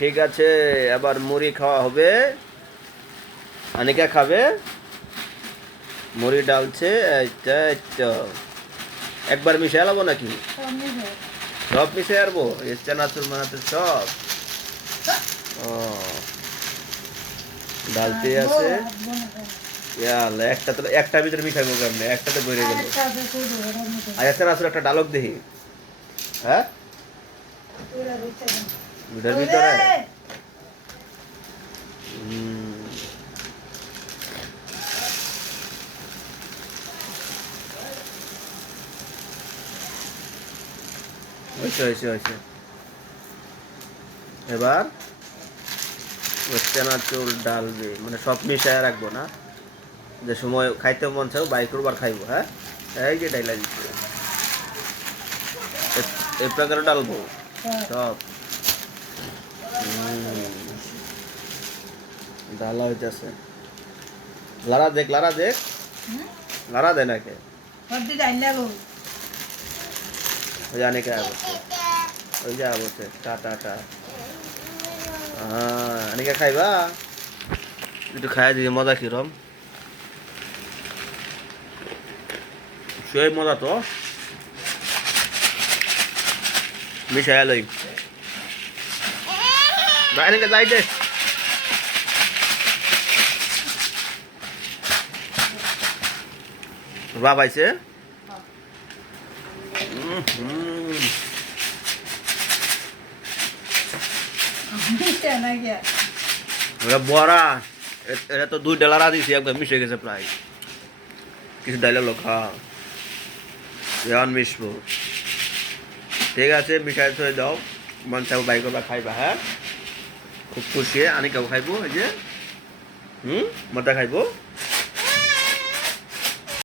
ঠিক আছে, এবার মুড়ি খাওয়া হবে। আনিকা খাবে, মুড়ি ডালছে। এইটা এইটা একবার মিশে আলাবো নাকি? সব মিশে আরবো, এই চানাচুর মানাচুর সব। ও, ডালতে আছে। ইয়াল্লা, একটা তো একটা ভিতরে মিশাইবো কেমনে? একটাতে বেড়ে গেল। আচ্ছা, চানাচুর একটা ডালক দেখি। হ্যাঁ, ভিতর ভিতরে। হয়েছে হয়েছে হয়েছে। এবার ওই চানাচুর ডালবে, মানে সব মিশায় রাখবো না, যে সময় খাইতে মন চাও বাই করবার খাইবো। হ্যাঁ, এই যে ডাইলা দিচ্ছে, এই প্রকারে ডালবো সব। ডালা হইতেছে। লারা দেখ, লারা দেখ, লারা দে নাকে। ওই জানে কে বসে, ওই যা বসে টাটা টা। আনিকা খাইবা, একটু খাই দিয়ে মজা কিরম, সেই মজা তো। মিশাই লই, আনিকা যাই দে। বাপ আইছে। ওরা বড়া, এটা তো 2 ডালারা দিছি, একদম মিশে গেছে প্রায়। কিছু ডাইলা লোক এখন মিশবো। ঠিক আছে, মিশাই থয়ে দাও, মন চাও বাই করবা খাইবা। হ্যাঁ, খুব খুশি। আনিকাও খাইবো, এই যে মজা খাইবো।